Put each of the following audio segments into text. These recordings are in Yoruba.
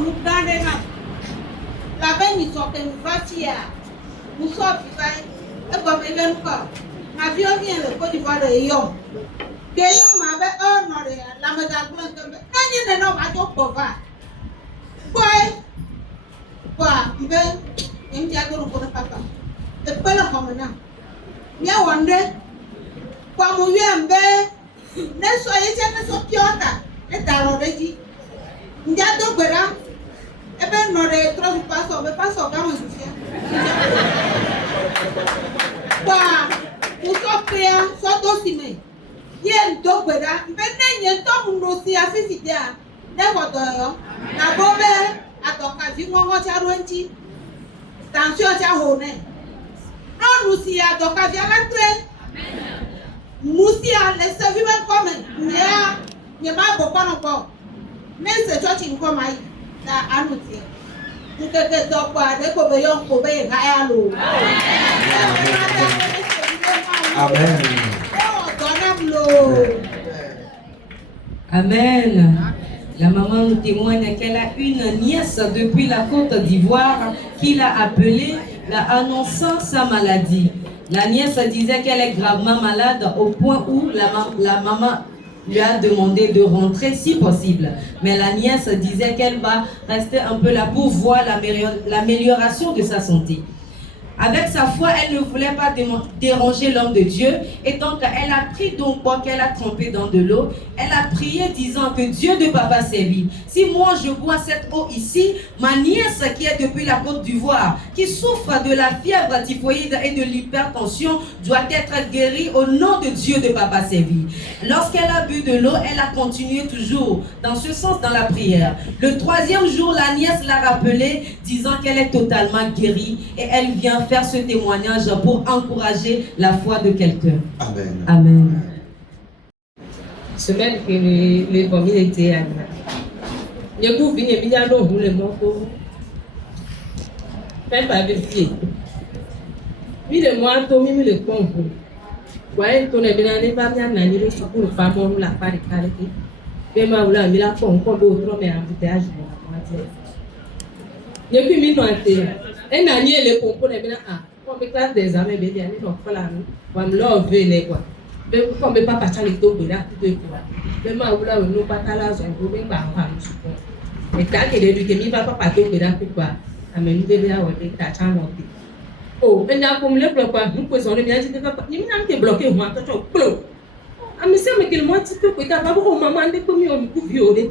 nous gardons la veille, nous sommes voiture, nous sommes vivants, et comme il vient encore, ma vie vient le Côte d'Ivoire de Yon. Kéyon m'avait honoré la médaille blanche, mais il n'y a pas de pauvre. Quoi, il veut, il me dit à l'eau pour le papa. Et pas le commandant. Bien, on est, quoi, mon vieux, ne soyez jamais so piota, et t'as dit. Il y a deux gars, et bien, nous les trois passons, mais pas sur quand on se fait. Quoi, nous sommes priants, sont aussi mais. Il y a deux gars, mais il y a un temps où nous aussi à faire vidéo. N'importe quoi, la bombe. Atoka vingongo cha rwenti tension cha hone non nous si atoka via l'entrée nous si à laisser vivre comme ne ma boko no ko mais c'est toi qui comme ai da anuti nous que to kwa de ko be yon ko be ga alo Amen. Amen. La maman nous témoigne qu'elle a une nièce depuis la Côte d'Ivoire qui l'a appelée, la annonçant sa maladie. La nièce disait qu'elle est gravement malade au point où la maman lui a demandé de rentrer si possible. Mais la nièce disait qu'elle va rester un peu là pour voir l'amélioration de sa santé. Avec sa foi, elle ne voulait pas déranger l'homme de Dieu. Et donc, elle a pris donc quoi qu'elle a trempé dans de l'eau. Elle a prié disant que Dieu de papa sévit. Si moi je bois cette eau ici, ma nièce qui est depuis la Côte d'Ivoire, qui souffre de la fièvre typhoïde et de l'hypertension, doit être guérie au nom de Dieu de papa sévit. Lorsqu'elle a bu de l'eau, elle a continué toujours dans ce sens dans la prière. Le troisième jour, la nièce l'a rappelée disant qu'elle est totalement guérie et elle vient faire ce témoignage pour encourager la foi de quelqu'un. Amen. Amen. Semaine que les familles étaient à il y a beaucoup de gens qui ont voulu monter. Faites pas de pied. Oui, le mois, tout le monde le comprend. Ouais, tout le monde n'est pas bien dans les choses pour le faire, on l'a pas réparé. Mais ma oula, il a fait encore d'autres, mais en bouteillage, il y a plus de temps. Un année, les concours, les gens, comme les classes des amis, les gens, ils ont fait la nuit, comme l'or venait quoi. Mais comme les papas, les dos, là, tout est quoi. Mais ma oula, nous pas là, on peut même pas en faire. Mais quand il est éduqué, il va pas partir de là, quoi. À me lever là, on est à chambre. Oh, maintenant, comme le bloc, nous pouvons le bien dire que nous n'avons bloqué, moi, tout le monde. Ah, mais c'est mais qu'il m'a dit que peut-être pas beaucoup maman de comme on peut violer.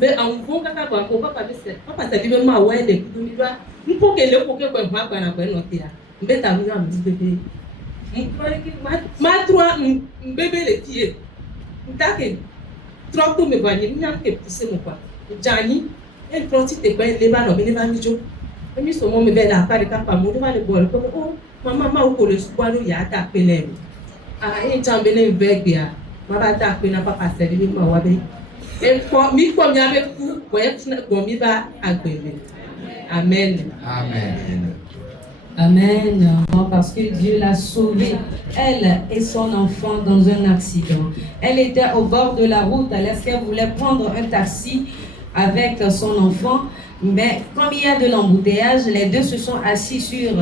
Mais en bon cas, papa, papa, ça dit même ouais, les coups nous pour que le pour que quoi va pas na noter. Mais t'as vu un bébé. Ma trois bébé les pieds. T'as trop tout me voyer, n'y a que pousser mon quoi. Jani, elle profite de quoi les balles, mais les vanijos. Et nous sommes me vers la part de capa, mon devant le bol comme oh, maman ou le soir il y a tapé. Ah, il t'embellit veille. Mama tape na papa seli mi ma wabe et mi ko mi avec vous voyez ko mi va agbewe. Amen. Amen. Amen. Parce que Dieu l'a sauvée, elle et son enfant, dans un accident. Elle était au bord de la route, elle voulait prendre un taxi avec son enfant, mais comme il y a de l'embouteillage, les deux se sont assis sur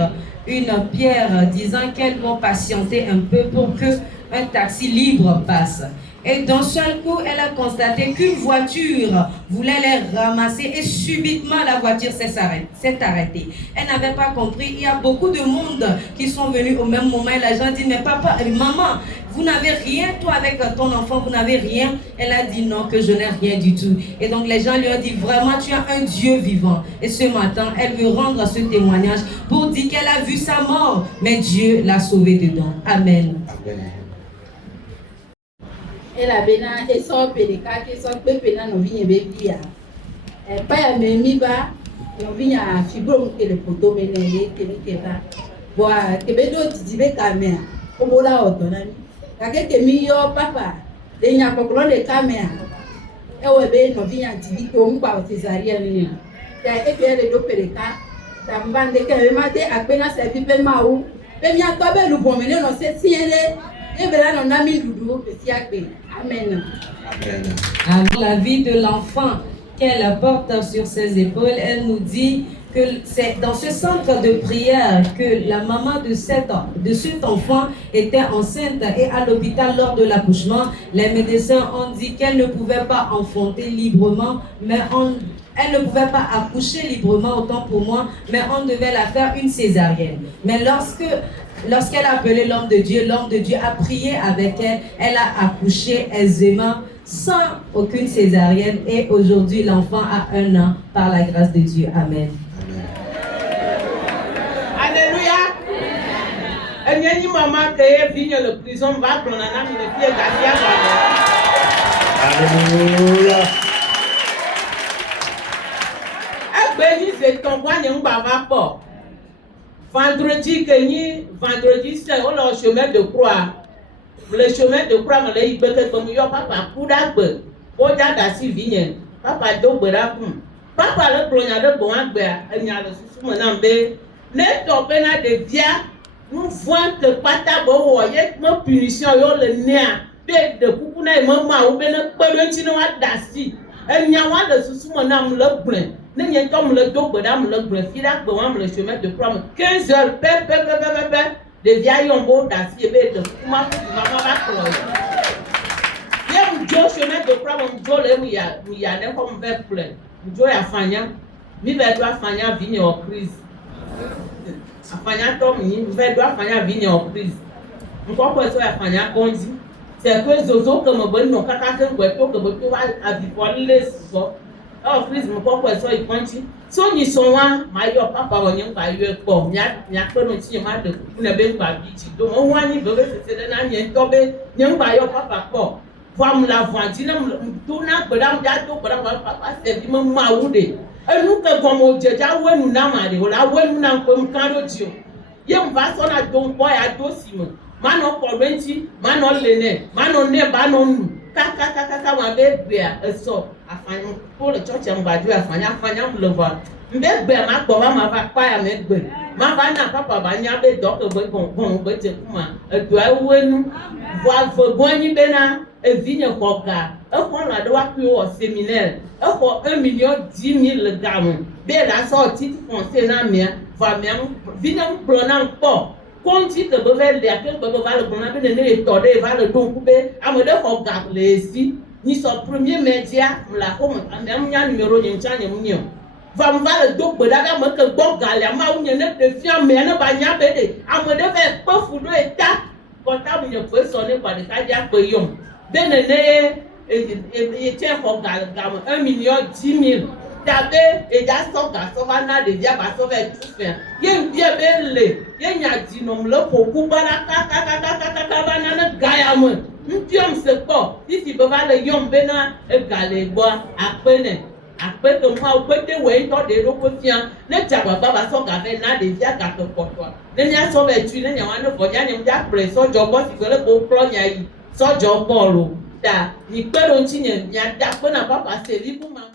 une pierre disant qu'elles vont patienter un peu pour que un taxi libre passe. Et d'un seul coup, elle a constaté qu'une voiture voulait les ramasser et subitement la voiture s'est arrêtée. Elle n'avait pas compris. Il y a beaucoup de monde qui sont venus au même moment et la gens disent mais papa, maman, vous n'avez rien, toi avec ton enfant, vous n'avez rien. Elle a dit non, que je n'ai rien du tout. Et donc les gens lui ont dit vraiment tu as un Dieu vivant. Et ce matin, elle veut rendre ce témoignage pour dire qu'elle a vu sa mort, mais Dieu l'a sauvée dedans. Amen. Amen. Elle a bien et son pédéca qui sont peu pénal nos vignes bébia. Et pas à Memiba, nos vignes à fibro que le poteau ménagé que nous t'es là. Bois, que bédo tu dis caméra. Au bout là, autonomie. Car que meilleur papa, les n'a pas de caméra. Et ouais, ben nos vignes à dire qu'on va au césarien. Car et bien les deux pédéca, la bande de qu'elle m'a dit à peine à servir peu maou. Mais bien toi, ben nous bon mener dans cette sienne. Et voilà, on a mis le doudou, petit. Amen. Amen. Alors, la vie de l'enfant qu'elle porte sur ses épaules, elle nous dit que c'est dans ce centre de prière que la maman de cet enfant était enceinte et à l'hôpital lors de l'accouchement, les médecins ont dit qu'elle ne pouvait pas enfanter librement, mais elle ne pouvait pas accoucher librement, autant pour moi, mais on devait la faire une césarienne. Mais lorsqu'elle a appelé l'homme de Dieu a prié avec elle, elle a accouché aisément, sans aucune césarienne, et aujourd'hui l'enfant a 1 an par la grâce de Dieu. Amen. Alléluia. Et il y a une maman qui est venue à la prison, va prendre un ami de pied, Alléluia. Béni, c'est ton point, il y a un baba pas. Vendredi, c'est le chemin de croix. Le chemin de croix, on l'a dit que comme yo papa, coup d'arbre, pour d'assis vigne, papa d'obéra, papa le plonia de bon arbre, il y a le sous mon ambé. Ne tombez pas de via, nous voyons que pata bo voyez, mon punition yo le néa, de coucuna et maman ou bien le pelotino d'assis. Il y a un de sous mon âme le blanc. Nous y sommes le dos, madame, le blanc, le chemin de croix, 15 heures, de vieilles ombo d'assis, de maman va pleurer. Il y a un chemin de croix, mon Dieu, il y a des comme vers plein. Dieu a fagné, mi doit fagner vigner en crise. A fagner tom, mi doit fagner vigner en crise. Encore quoi ça a fagner condi. C'est que Zozo comme bon non caca que tu vas à vivre les so. Oh crise mon quoi ça il condi. So ni so wa ma yo papa wa nyam ba yo ko nya ko no ti ma de ku na be ngba bi ti do mo wa ni do be se na nya to be nyam ba yo papa ko. Vam la vanti na do na gbada ja do gbada papa se bi mo ma wude. Enu ke gomo jeja wenu na ma de wala wenu na ko mkaro ti o. Ye mva so na do boy a do si mo. Mano korenti, mano lene, mano ne banon, kaka ma bebe eso afanya pour le church mbadu afanya mlova. Mbebe ma gbo ma va pa ya megbe. Ma va na papa ba nya be do ko bon be te kuma. Edo awenu. Vo boni be na evinye koka. E ko na do wa pi o séminaire. E ko 1,10,000 gamu. Be la so titre français na mia, va mia vinam pronan po. Conti que beve le aquel que va le prendre de ne tordé va le don coupé à me de regarder les ici ni son premier média la comme même nya numéro ni chanye munyo va me va le don que daga me que bon galia ma ou ne de fian mais ne ba nya bede à me de faire pas fudo eta comptable ne peut sonner par des cas de yon de ne et tiens regarder 1,10,000 Dabe et da soka sovana de via ba sove tout faire. Yen bien belle. Yen ya dinom le poku bala kaka banana gayam. Mpiom se ko. Ici beva le yom bena e gale boa apene. Après que moi au côté ouais to de roko fian. Ne taba baba soka ve na de via ka to potwa. Ne nya sove tu ne nya wana ko nya nya preso jobo si ko le ko klo nya yi. So jobo lo. Da ni pero ntinye nya da ko na papa se li bu mama.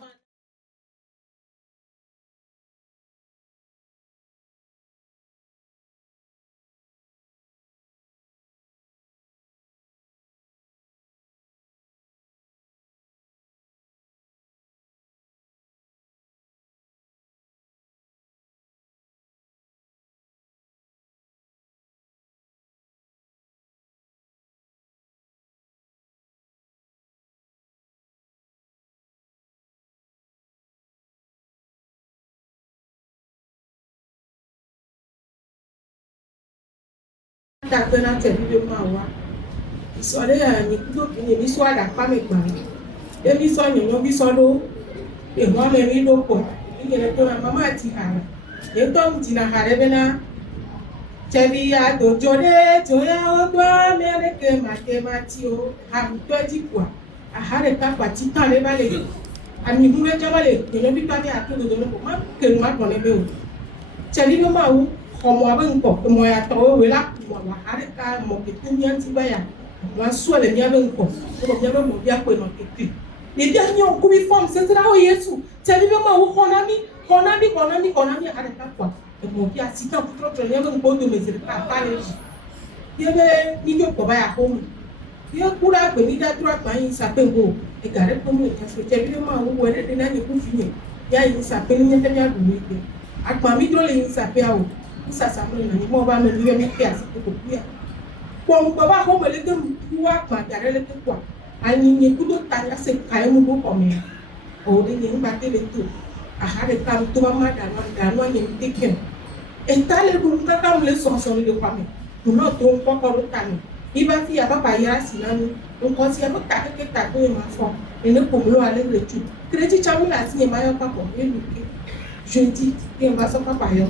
Takena tebi mawa isole ni kudo kini mi so ada pa me gba e mi so ni bi so do e mo me mi do po ni le to mama ti ha e to mi na ha re bena tebi ya do jode to ya o do me re ke ma ti o ha mi to ji kwa a ha re pa ti ta le ba le ami hu le jaba le ni bi pa ni a to do no ma ke mo a le be o tebi ma wu como abang kok mo ya to we la mo wa hare ka mo ke tunyan ti ba ya wa so le nya ben ko mo nya ben mo ya ko no ke ti ni dia nyo ku bi form se tra o yesu te bi ma wo konami hare ka kwa mo ya si ka ku tro nya ben ko do me se ka pa le ye be ni yo ko ba ya ko Ye kura gbe ni da tura gba yin sa pe ngo e gare ko mo ta so je bi ma wo ele de na ni ku fi ni ya yin sa pe ni te ya du ni pe agba mi do le yin sa pe awo ni sa sa mo na ni mo ba me ni mi pe asi ko ku ya ko mo ba ko mo le ke mu wa gba gare le ke kwa ani ni ku do ta ya se ka mu ko ko me o de ni ba te le tu a ha de ta tu ma da no ni te ke e ta le bu ka ka mo le so so le kwa me tu no to ko ko ro ta ni iba fi ya papa ya si na ni nǹkan tí ẹ bá ta kékeré ta tó yẹ máa fọ ẹni kò múlò alẹ́ rẹ̀ jù kírẹ́tì chamula sí yẹn máa yọ papọ̀ nílùú ké jeudi bí ẹ bá sọ pápá yọ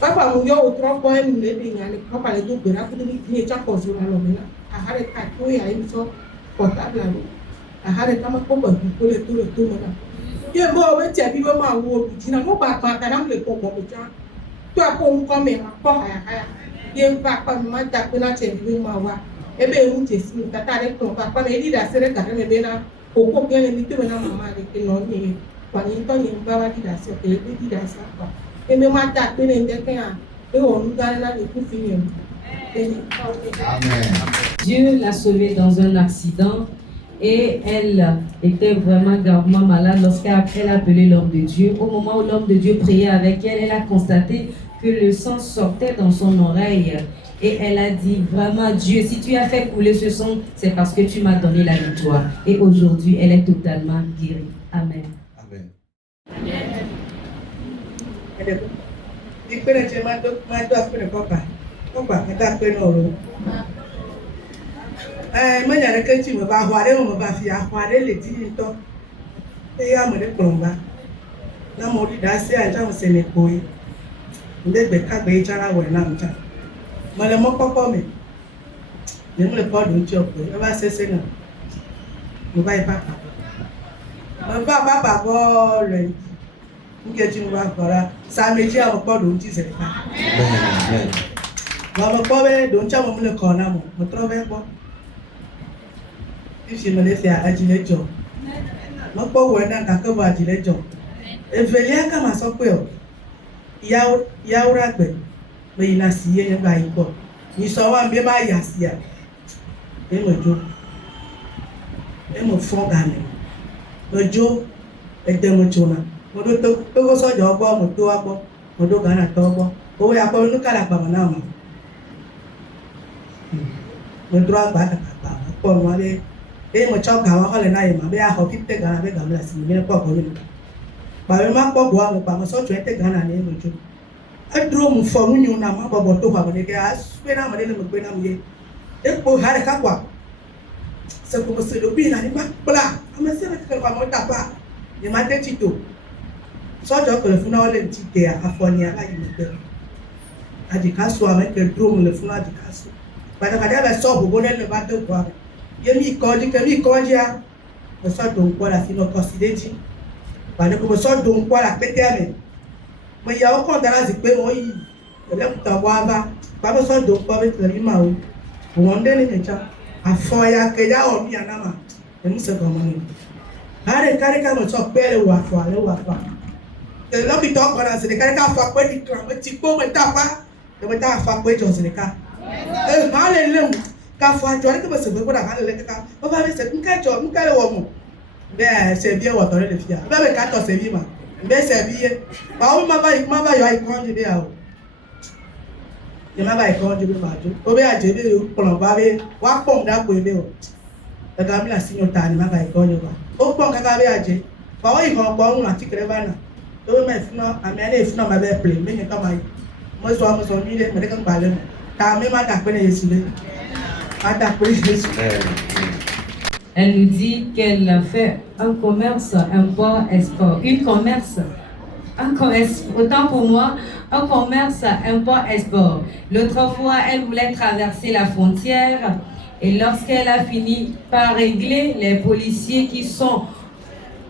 pápá mo yọ òtún ọgbọ́n ẹnu lẹ́bi ìyá ni pápá lè tó gbèrà kó níbi ní ẹja pọ̀ zoro alọ̀ mìíràn àhárẹ̀ ká tó yà ẹni sọ pọ̀tábìlì àlọ́ àhárẹ̀ ká máa pọ̀pọ̀ ìlú tó lè tó mọ́nà yẹ bọ́ ọwọ́ tí ẹbí wọ́n máa wo òbí jìnnà mo bá pa àtàrà mo lè pọ̀ pọ̀ bìjà tó àpò nǹkan mi máa pọ̀ àyàkáyà yẹ ń bá pa mi máa dà pé láti ẹbí wọ́n máa wá ebe ewu jesi mi tata re ko pa pa me di da sere ka me be na koko ke ni te me na mama re ke no ni kwa ni to ni ba wa di da se ke di da sa pa e me ma ta pe ne nde ke a e o nu ga la ni ku fi ni Amen. Dieu l'a sauvée dans un accident et elle était vraiment gravement malade lorsqu'elle a appelé l'homme de Dieu. Au moment où l'homme de Dieu priait avec elle, elle a constaté que le sang sortait dans son oreille. Et elle a dit, vraiment Dieu, si tu as fait couler ce sang, c'est parce que tu m'as donné la victoire. Et aujourd'hui, elle est totalement guérie. Amen. Amen. Mo le mo kọ́kọ́ mi ni mo le po do nti opo e ba sese na mo ba papa bo re nke ti mo ba kora sa meji a mo po do nti se ka Amen. mo po be do nti mo le ko na mo tro be po ti mo le fi ajile jo mo po wo na ka ko ba ajile jo e vele aka ma so pe o ya ura gbe me ina siye ne ba ibo ni so wa mbe ma ya sia e mo jo e mo fo ga me mo jo e de mo jona mo do to ko so jo gbo mo to wa gbo mo do ga na to gbo o ya ko nu kala pa na mo mo dro agba ka pa ko mo le e mo cho ga wa ko le na ye ma be a ho kite ga na be ga mla si mi ne ko ko ni ba me ma ko go mo pa mo so jo ete ga na ne mo jo adro mu fo mu nyu na ma bobo to ba ne ke aspe na ma ne mo gbe na mu ye e ko hare ka kwa se ko se do bi na ni ma bla ama se na ka kwa mo ta ba ni ma te tito so jo ko le funa ole ti te afoni ala yi me adi ka so ame ke dro mu le funa adi ka so ba ta ka ba so bobo ne le ba to kwa ye mi ko di ke mi ko ji a mo so do nko la fi no consider ba ne ko so do nko la pete ame mo ya o kon dara si pe mo yi ele kuta wa ba mo so do ko be tele ma o won de ni mecha afo ya ke ya o mi ana ma e mu se ko mo ni are kare ka mo so pe le wa fo ale wa fa e lo bi to ko na se kare ka fa pe di kran mo ti po mo ta pa e mo ta fa pe jo se ka e ma le le mu ka fo ajo ni ke mo se pe ko da ka le ka o ba le se nka jo nka le wo mo be se bi e wo to le fi a be ka to se bi ma be se bi e ba o ma ba yo ai kon de a o ye ma ba ai kon de be ma jo o be aje be o pon ba be wa pon da ko be o da ga mi la sinyo ta ni ma ba ai kon yo ba o pon ka ga be aje ba o i ko ko un ati kere ba na to be me funa ami ale funa ma be play me ni ka ma mo so mi le me ka ba le ta mi ma da pe ne yesu le ma da pe yesu. Elle nous dit qu'elle a fait un commerce, import-export. Autant pour moi, un commerce, import-export. L'autre fois, elle voulait traverser la frontière et lorsqu'elle a fini par régler les policiers qui sont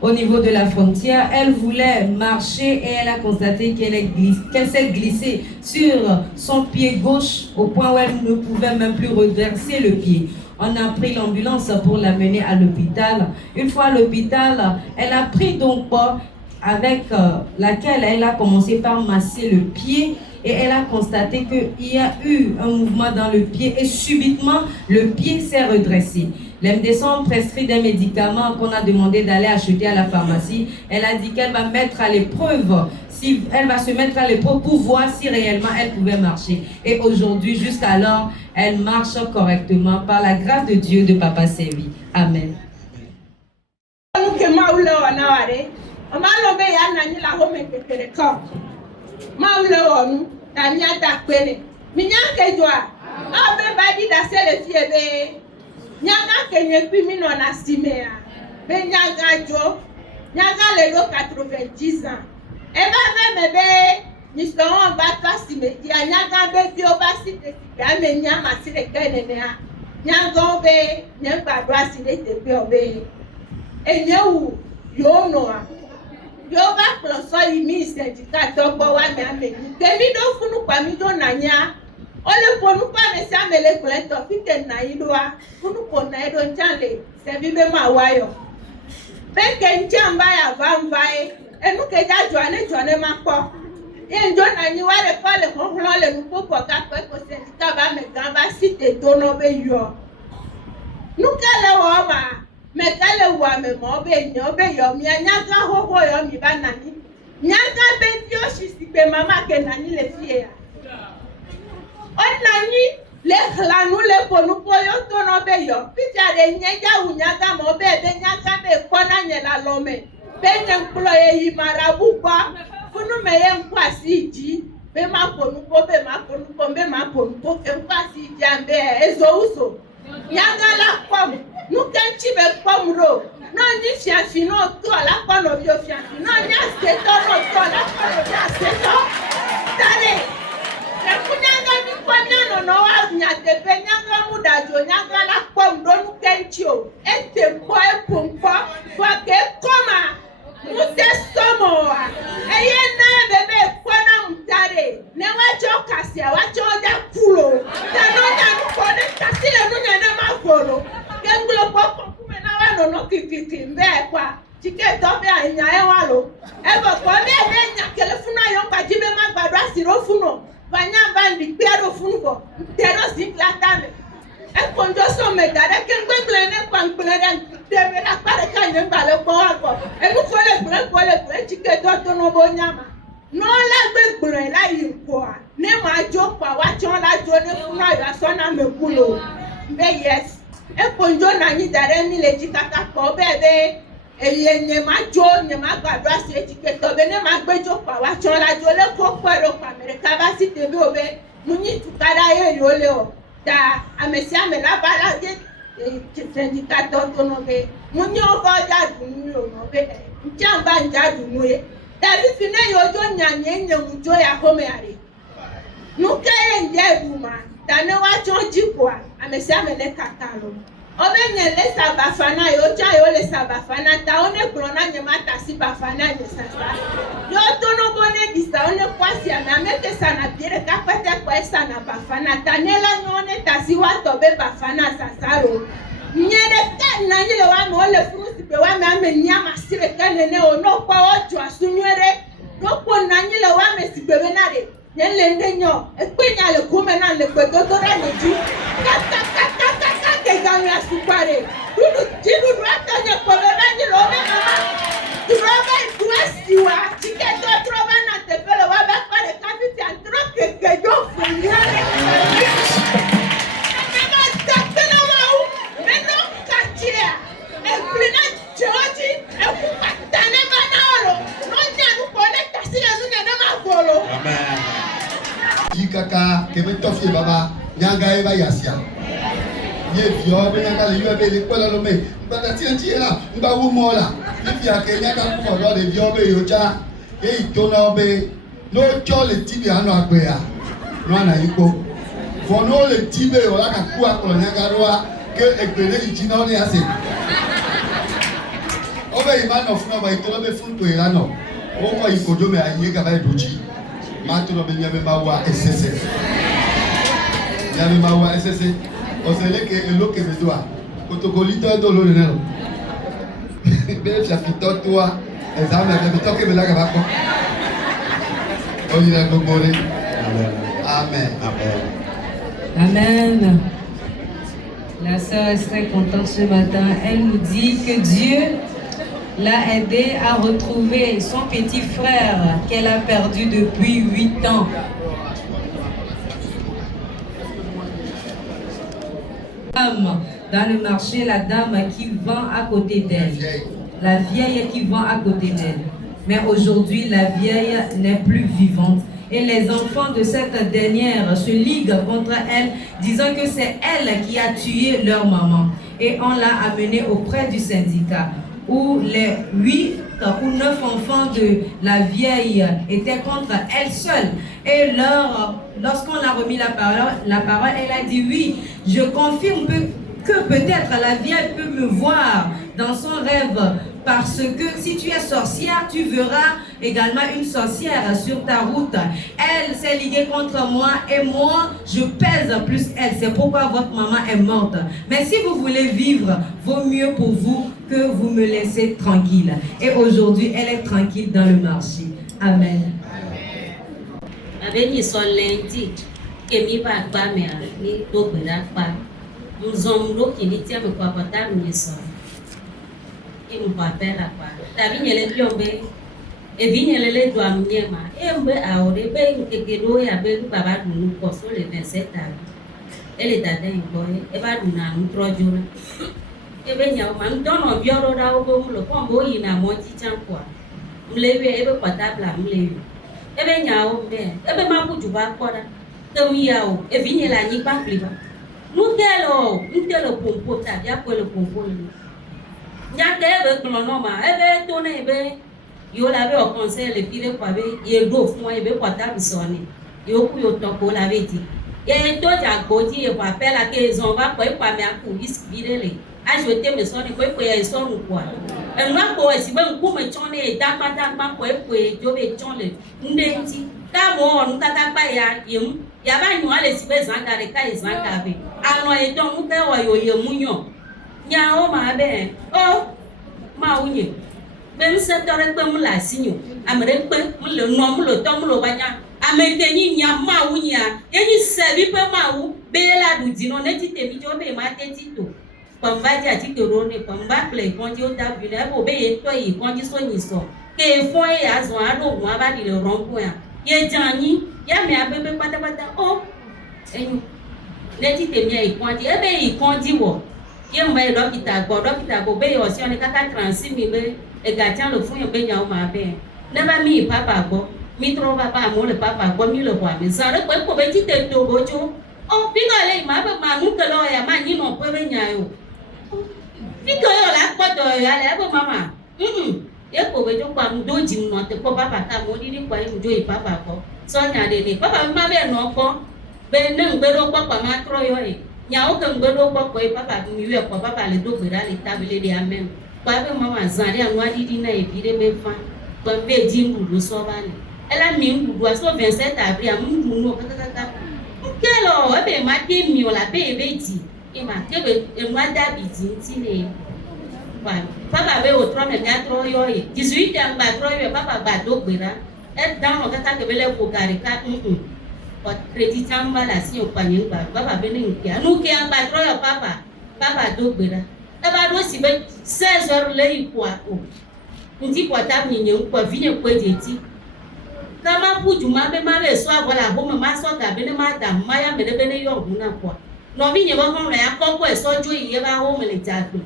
au niveau de la frontière, elle voulait marcher et elle a constaté qu'elle s'est glissée sur son pied gauche au point où elle ne pouvait même plus redresser le pied. On a pris l'ambulance pour l'amener à l'hôpital. Une fois à l'hôpital, elle a pris donc avec laquelle elle a commencé par masser le pied et elle a constaté qu'il y a eu un mouvement dans le pied et subitement le pied s'est redressé. L'MDSON prescrit des médicaments qu'on a demandé d'aller acheter à la pharmacie. Elle a dit qu'elle va mettre à l'épreuve, si elle va se mettre à l'épreuve pour voir si réellement elle pouvait marcher. Et aujourd'hui, jusqu'alors, elle marche correctement par la grâce de Dieu de Papa Sévi. Amen. Nyaga kenye pimi no na simea. Be nyaga jo. Nyaga le yo 90 ans. Eba me be ni so on ba ta sime dia nyaga be bi o ba si te ga me nya ma si le kene ne ha. Nyaga be nyamba do asi le te bi obe. Enyewu yo no a. Yo ba plus so yi mi se di ka to gbo wa me ame. Kemi do funu pa mi do na nya. Ole ponu pa me se amele kleto fite na idoa funu pona edo nchale se bibe ma wayo beke nchamba ya vamvae enu ke ja joane ma po ye njo na ni wale pale ko le nu popo ka pe ko se ka ba me gan ba site to no be yo nu kale wo ma me kale wa me mo be nyo be yo mi anya ga ho yo mi ba nani nyaga be ti o shi si pe mama ke nani le fie ya Onani le hlanu le ponu poyo to no be yo pita de nyeja unyaga mo be nyaga be kona nyela lome be nyanklo e marabu kwa kunu me ye nkwasi ji be ma ponu po be ma ponu po ke nkwasi ji ambe ezo uso nyaga la kom nu kenchi be kom ro no ni fiafi no to la kono bi o fiafi no nya se to no to la kono bi aseto tare Kunyanga ni kwanyano no wa nyatepe nyanga mudajo nyanga la kom donu kenchio ete mpo epumpo fake koma mute somo eye na bebe kwana mtare ne wacho kasia wacho da kulo tanonya nukone kasile nunya na mafolo kengulo poko kume na wano no kikiki mbe kwa chike tobe anya ewalo ebo kwa bebe nyakele funa yonka jibe magbado asiro funo Vanya bandi piero fungo, tero si platame. E konjo so me dare ke ngbenglene kwangblere debe la pare kanye mbale ko ako. E mu kole chike to no bonyama. No la gbegblere la yinko a. Ne ma jo pa wa chon la jo ne funa ya so na mekulo. Mbe yes. E konjo na ni dare mi le jikaka ko bebe. Eye nye ma jo nye ma gbado asi chike to be ne ma gbejo pa wa chon la jo le ko pero pa mere ka ba si tebe obe munyi tukara ye yo le o da amesi amela bala je syndicat to no be munyi o go ja dunu yo no be njamba nja dunu ye da bi fine yo jo nyanye nye mu jo ya home are nu ke ye nje buma da ne wa chon jikwa amesi amele katalo Obenye le sabafana yo cha yo le sabafana ta one krona nyemata si bafana ni sasa yo tono bone disa one kwasi na meke sana bire kapete kwa sana bafana tanela nyone tasi wato be bafana sasa ro nyere kan na nyile wa mo le frusi pe wa me amenya masire kanene ono kwa ojo asunywere doko na nyile wa me sibebe na de nyele ndenyo ekpenya le kume na le kwedotora neji kaka ke ganya supare dudu jidu rata nye kolera nye lobe mama droga ituasiwa chike to droga na tepele wa ba pare kapiti antro ke jo funyare mama tapena mau meno kachia e plena joji e kupatane manalo no nya nu connecta sile nu na mafolo amen jikaka ke betofie baba nyanga eba yasia ye vio be nyanga le yue be le kwela lo me mbata tianti la mba wu mola ifi ake nyanga ku lo de vio be yocha e itona be no cho le tibi ano agbe ya no ana iko for no le tibe o la ka ku akolo nyanga roa ke egbere iji na oni ase obe iman of no ba itolo be fun to ira no o ko ikodo me aye ga ba doji ma to no be nyame ma wa esese nyame ma wa esese Oseleke eloke bedoa. Kotokolito do lo neno. Be fia fito toa. Examen, mais toquez me là que va quoi. On y a beaucoup de. Amen. Amen. La sœur est très contente ce matin. Elle nous dit que Dieu l'a aidée à retrouver son petit frère qu'elle a perdu depuis 8 ans. Dans le marché, la dame qui vend à côté d'elle. La vieille qui vend à côté d'elle. Mais aujourd'hui, la vieille n'est plus vivante. Et les enfants de cette dernière se liguent contre elle, disant que c'est elle qui a tué leur maman. Et on l'a amenée auprès du syndicat, où les 8 ou 9 enfants de la vieille étaient contre elle seule. Et lorsqu'on a remis la parole, elle a dit oui, je confirme que peut-être la vieille peut me voir dans son rêve, parce que si tu es sorcière, tu verras également une sorcière sur ta route. Elle s'est liguée contre moi et moi, je pèse plus elle. C'est pourquoi votre maman est morte. Mais si vous voulez vivre, vaut mieux pour vous que vous me laissez tranquille. Et aujourd'hui, elle est tranquille dans le marché. Amen. Avec ni son lundi, que mi va pas mais ni dobela pas. Nous sommes qui ni tient me quoi pas ni son. Et nous pas faire la part. Ta vie elle est tombée. Et vie elle est doit me ma. Et me a ore be que do ya be baba nous poso le 27 ans. Elle est dans boy et va nous na nous 3 jours. Et ben ya ma ndono bioro da obo mu lo pombo yi na mo ti chan kwa. Mlewe e be portable mlewe. Ebe nyao mbe ebe mabuju ba kora temi yao e vinye la nyi ba kliba ntelo pompo ta ya ko le pompo ni nya te ebe klono ma ebe to na ebe yo la be o conseil le pile kwa be ye do fun ebe kwata bisoni yo ku yo to ko la be ti ye to ja go ti e pa pe la ke zon ba ko e pa me aku ispire le a je te me soni ko e ya so nu kwa e nwa ko e si be nku me chon e da ma ko e jo be chon le ndenti ka mo onu tata pa ya yem ya ba nyu ale si be zanga re ka zanga be ano e don mu ka wa yo ye munyo nya o ma be o ma unye be mse tore pe mu la sinyo amere pe mu le no mu lo to mu lo banya amete ni nya ma unya ye ni se bi pe ma u be la du dino ne ti te mi jo be ma te ti to pamba ja ti to ro ne pamba ple kon ti o da bi le bo be ye to yi kon ti so ni so ke fo e azon ado gun aba di le ronpo ya ye janyi ya me abebe patapata o enyu neti temi e konji ebe e konji wo ye mba dokita go be yo si oni kaka transimi be e gatian lo fun yo be nya o ma be never mi papa go mi tro papa mo le papa go mi le kwa me zare ko be ti te to bojo o pinga le ma be ma nu ke lo ya ma ni no pe be nya yo pinga yo la ko do ya le bo mama ye ko be jo kwa ndo ji no te ko papa ka mo di kwa njo i papa ko so nya de ni papa ma be no ko be ne ngbe ro kwa ma tro yo e nya o ke ngbe ro kwa ko e papa mi we ko papa le do gbera le tabile de amen kwa be mama zan de anwa di na e bi de me fa ko be ji ndu so ba ni ela mi ndu so 27 avril am ndu no kaka kelo e be ma de mi o la be ti e ma ke be e ma da bi ti ne papa be o tro me ya tro yo e 18 ans ba tro yo papa ba do gbera e down o kaka ke be le ko gari ka ko credit amba la si o pa ni ba papa be ni ki anu ke amba tro yo papa do gbera e ba do si be 16 heures le ikwa o nti kwa ta mi nyen kwa vinye kwa de ti kama puju ma be so abola bo ma so ga be ne ma da ma ya me de be ne yo gun na kwa no vinye bo kon ya ko ko e so jo iye ba ho me le jagbe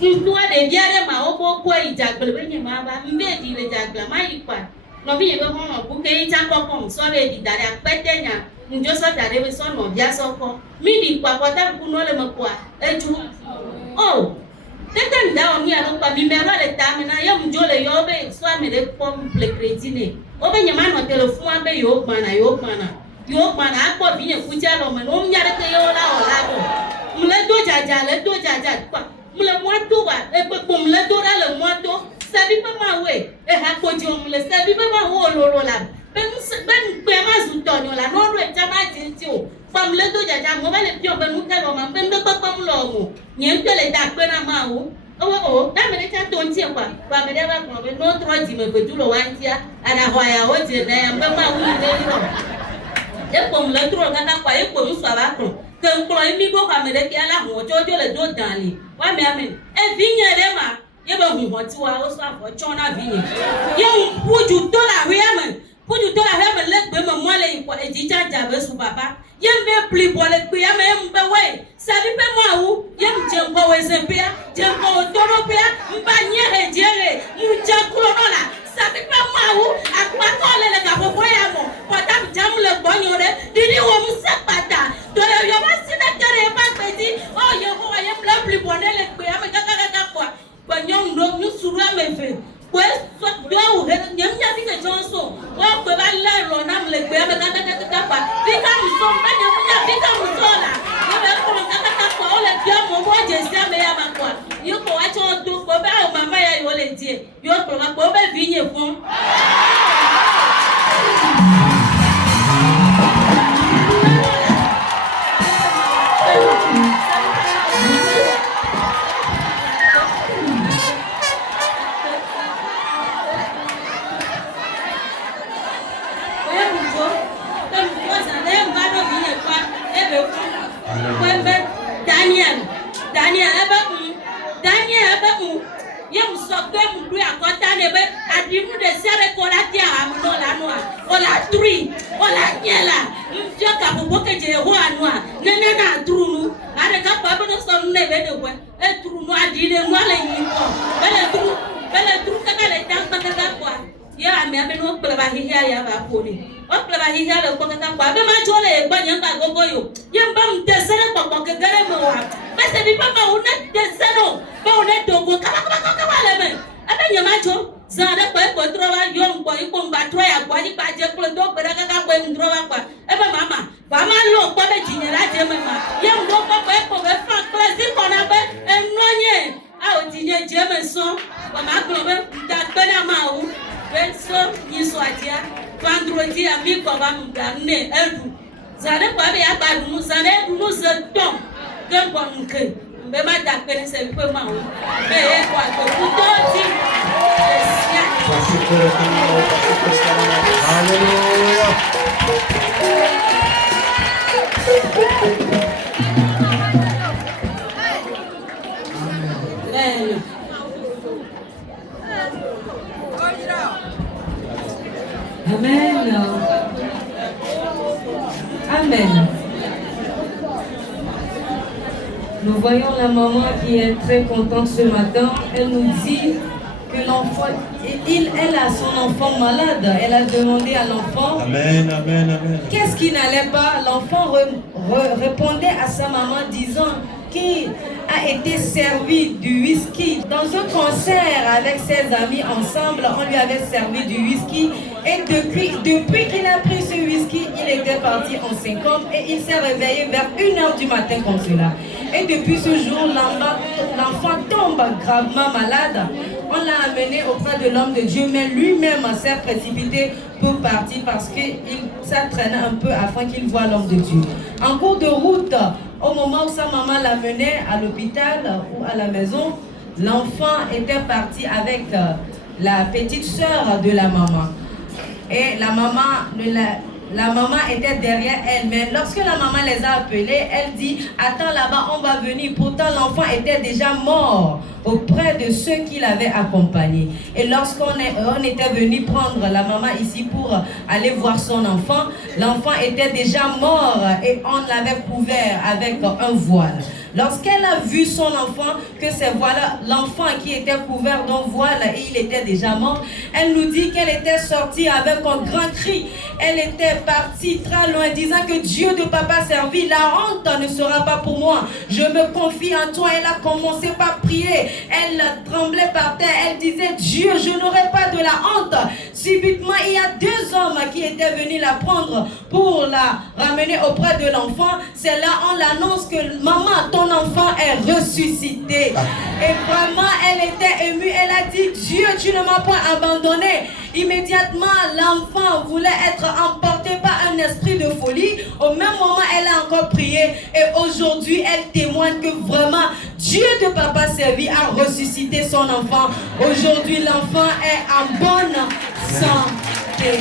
ntua de biare ma o bo ko ijagbe be nye ma ba mbe di le jagbe ma ikwa no vinye bo kon ku ke ita ko kon so le di dare apete nya njo so dare be so no bia so ko mi di kwa ko ta ku no le ma kwa eju oh tete nda o mi aro pa mi me ro le ta mi na ye mjo le yo be so mi le pom ple credine o be nyama no telephone be yo gbana akpo vinye ku ja lo me no nyare ke yo la o la do mle do jaja kwa mle moto ba e pe pom le do la le moto sabi pe ma we e ha ko ji o mle sabi pe ma wo lo la ben ma zu to ni la no ro e jama ti o pam le do jaja mo ba le pi o be nu ke lo ma ben do pa pam lo mo nyen te le da pe na ma o oh, dame de ta tontia kwa. Ba me de ba ko be no tro di me bedu lo wantia ana hoya o di na ya mba wu de lo. E ko mla tro ngana kwa e ko nso aba ko. Ke nkro imi go ka me de ki ala ho jojo le do danli. Wa me amen. E vinya de ma ye ba hu ho ti wa o so afo chona vinya. Ye puju to la wi amen. Puju to la he me le gbe mo le ko e ji jaja be su baba. Ye me pli bo le gbe ya me mbe we. Sabi pe mo awu ye m je ngo we zempia, je ngo toro pia, mba nyere jere, mu je kulo la. Sabi pe mo awu akwa ko le ga bo ya mo. Pota m jam le gbonyo re, dini wo mu se pata. Do yo ma sine kere ba peti. O ye ho ye m le pli bo le gbe ya me ka kwa. Gbonyo ndo nu suru amefe. Pues do he nyam nya bi ke jonso wa ko ba la ro na mle gbe me ka pa bi ka mu so ba nyam nya bi ka mu so la yo be ko ka pa o le bia mo mo je sia me ya ma kwa yo ko wa cho do ko ba o mama ya yo le die yo ko ma ko be bi nye fun Daniel ebe yem so pe mu du akota ne be adimu de sere ko la dia am no la no o la 3 o la nyela mjo ka bo ke je ho anu a nene na trunu are ka pa be no so ne be de ko e trunu adile mu ala yin ko bele tru ka le tan pa ka kwa ya me be no pele ba hi ya ba ko ni o pele ba hi ya le ko ka kwa be ma jole e gba yen ba gogo yo yem ba m de sere ko ke gare mo wa be se bi pa ma una de sero ba una dogo ka le me ebe nyama jo zare ko e ko trowa yo ngbo iko ngba tro ya gwa ni ba je klo do gbere ka ko e ndro wa kwa ebe mama ba ma lo ko be jinyera je me ma ye ndo ko e ko be fa klasi ko na be enonye a o jinye je me so ba ma klo be da gbe na ma o be so ni so atia vendredi ami ko ba mu da ne edu zare ko be ya ba du zare du no se don ke ko nke mbe ma da pe ni se pe ma o be e ko to ku to ti Hallelujah. Amen. Amen. Nous voyons la maman qui est très contente ce matin. Elle nous dit que l'enfant, elle a son enfant malade. Elle a demandé à l'enfant. Amen, amen, amen. Qu'est-ce qui n'allait pas? L'enfant répondait à sa maman disant qu'il a été servi du whisky. Dans un concert avec ses amis ensemble, on lui avait servi du whisky. Et depuis qu'il a pris ce whisky, il était parti en syncope et il s'est réveillé vers 1h du matin comme cela. Et depuis ce jour, l'enfant tombe gravement malade. On l'a amené auprès de l'homme de Dieu, mais lui-même s'est précipité pour partir parce qu'il s'entraînait un peu afin qu'il voie l'homme de Dieu. En cours de route, au moment où sa maman l'amenait à l'hôpital ou à la maison, l'enfant était parti avec la petite sœur de la maman. Et la maman était derrière elle, mais lorsque la maman les a appelés, elle dit « Attends là-bas, on va venir ». Pourtant, l'enfant était déjà mort auprès de ceux qui l'avaient accompagné. Et lorsqu'on était venu prendre la maman ici pour aller voir son enfant, l'enfant était déjà mort et on l'avait couvert avec un voile. Lorsqu'elle a vu son enfant, que c'est voilà l'enfant qui était couvert d'un voile et il était déjà mort, elle nous dit qu'elle était sortie avec un grand cri. Elle était partie très loin disant que Dieu de papa servi, la honte ne sera pas pour moi. Je me confie en toi. Elle a commencé par prier. Elle tremblait par terre. Elle disait, Dieu, je n'aurai pas de la honte. Subitement, il y a 2 hommes qui étaient venus la prendre pour la ramener auprès de l'enfant. C'est là on l'annonce que maman, ton enfant est ressuscité. Et vraiment, elle était émue. Elle a dit, Dieu, tu ne m'as pas abandonné. Immédiatement, l'enfant voulait être emporté par un esprit de folie. Au même moment, elle a encore prié. Et aujourd'hui, elle témoigne que vraiment, Dieu Dieu de papa servi a ressuscité son enfant. Aujourd'hui, l'enfant est en bonne santé.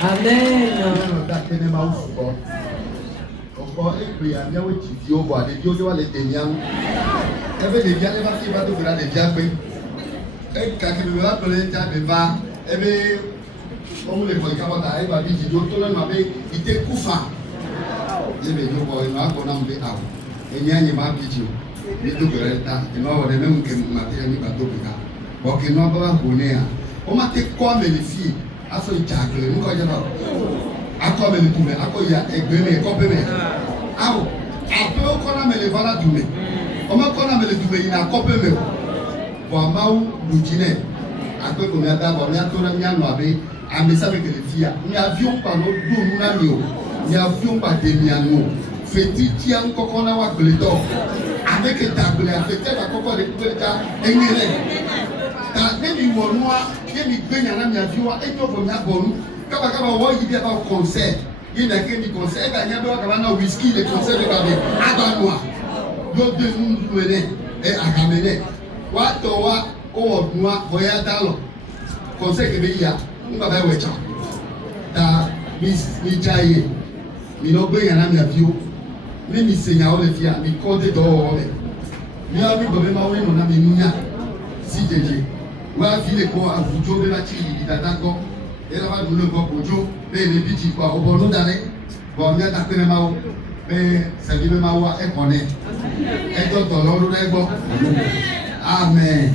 Amen. Comme les policiers vont arriver à dire, tout le monde avait été couffant. Il y avait deux fois, il y a un peu de temps. Et il y a un peu de temps. Il y a un peu de temps. Il y a un peu de temps. Parce que nous avons pas bonheur. On m'a dit quoi, mais les filles, à ce que nous avons à quoi, mais les tournées, à quoi il y a un peu de temps. Ah, après, on a mis les valeurs tournées. On m'a mis les tournées, il y a un peu de temps. Pour Maou, nous dîner. Après, on a d'abord, on a tout le monde. Amesa avec les filles, nous avions pas nos deux nous nous avions pas des mianos. Fait-il tiens encore qu'on a voir que les dents avec les tables, fait-il la coco de Kuberta et Nélé. Dans les mois, les migrénes à la avion et nous on a bon. Kabakaba voit il y a pas concert. Il y a qu'un concert, il y a pas un whisky, les concerts de Kabé. Abanois. D'autres deux nous venaient et à ramener. Watoa, oh, moi, voyage dans le concert que il y a. Mbaba wecha ta mi jaye mi no gbe yan na mi afio mi mi senya o le fia mi ko de do o le mi a mi bobe ma o no na mi nunya si jeje wa fi le ko abujo be la chi di dada ko e la wa du le ko bojo be le bi ti pa o bo no dare bo mi ta pe ma o be se bi ma wa e kone e to to lo ru le gbo amen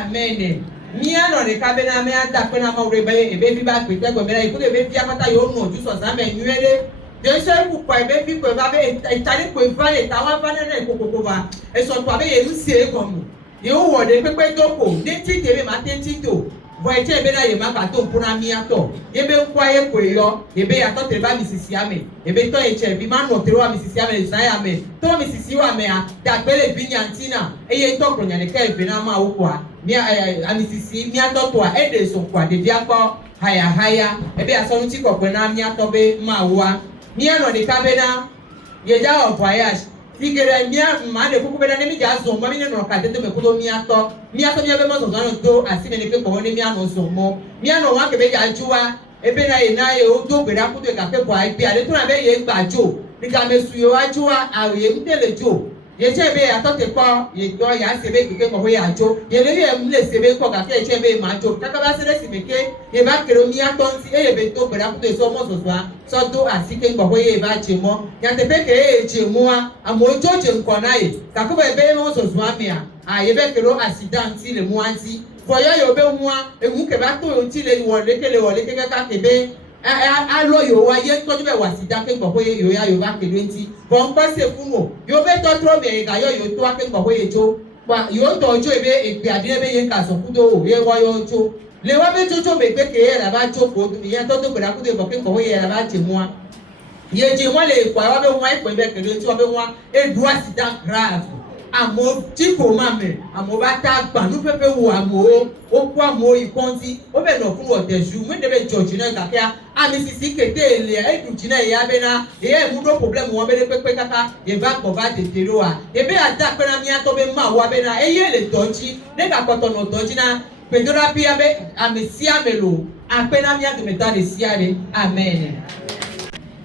Amen. Mia no de kabena me ata pena ma ure be bi ba pe te go me e ku de be fi apata yo no ju so sa me nyuele de se ku kwa be bi ko ba be itali ko vale ta wa vale na ko ba e so to abe ye lu se e go mu ye o wo de pepe to ko de ti de be ma te ti to bo e che be na ye ma ka to puna mia to ye be kwa ye ko yo ye be ya to te ba misisi ame e be to e che bi ma no te wa misisi ame za ya me to misisi wa me a da gbele bi nyantina e ye to kro nya ne ka e be na ma wo kwa mia amisisi mia to a ede so kwa de dia ko haya ebe asonu ti ko pe na mia to be ma wa mia no de kabena ye ja of voyage figure mia ma de kuku be na mi ja zo mo mi no ka de me ko mia to be mo zo no do asime ne ke ko ne mia no so mo mia no wa ke be ja juwa ebe na ye na ye o do gbe da ku de ka pe ko ai bi ade tun abe ye gba jo ni ka me su yo ajuwa awe ye mi tele jo ye chebe atote ko ye do ya sebe kike ko ya jo ye le ye mle sebe ko ka ke chebe ma jo kaka ba sele simeke ye ba kero mi atonsi e ye be to gbera ku to so mo so do asike ko ye ba je mo ya te pe ke e je mo a amo jo je nko na ye ka ko be mo so ami a ye be kero accident le mo anti foya yo be mo a ewu ke ba to yo ti le wole ke ka ke be alo yo wa ye to be wa si da ke gbo ye yo ya yo ba ke lenti bon pa se fun mo yo be to tro me ga yo to ke gbo ye jo pa yo to jo ebe egbe ade be ye ka so kudo ye wa yo jo le wa be jojo be pe ke ra ba jo ko ye to gbe ra kudo ke gbo ye ra ba je mo ye je mo le kwa wa be mo e pe be ke lenti wa be mo e du accident grave amo tí kò máa mẹ amo bá tá gbànú pépé wo amo ó kó amo ìkọ́ntì ó bẹ̀ nà fún ọ̀tẹ̀ ṣu mú ẹ̀dẹ̀bẹ̀ jọ̀jù náà kàkíá àmì sisi kété èlé ẹ̀dùjì náà ìyá bẹ́ náà ìyá ìmúdó pọ̀blẹ́mù wọn bẹ́ẹ̀ pépé kàkà ìbá pọ̀ bá tètè ló wa ìbẹ́ àdá pẹ́ná mi àtọ́ bẹ́ máa wá bẹ́ náà ẹ̀yẹ́ lè dọ̀jì nígbà pọ̀tọ̀ nà dọ̀jì náà pẹ̀dọ́rà bí abẹ́ àmì sí àmì lò àpẹ́ná mi àtọ̀mẹ̀tà lè sí àrẹ amen.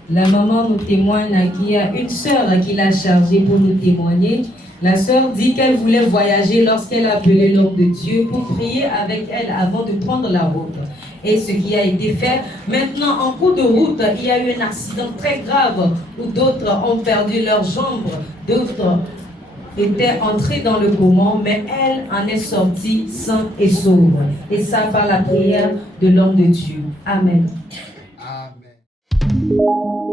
La maman nous témoigne qu'il y a une sœur qui l'a chargée pour nous témoigner. La sœur dit qu'elle voulait voyager lorsqu'elle a appelé l'homme de Dieu pour prier avec elle avant de prendre la route. Et ce qui a été fait, maintenant en cours de route, il y a eu un accident très grave où d'autres ont perdu leurs jambes, d'autres étaient entrés dans le coma, mais elle en est sortie saine et sauve. Et ça par la prière de l'homme de Dieu. Amen. Amen.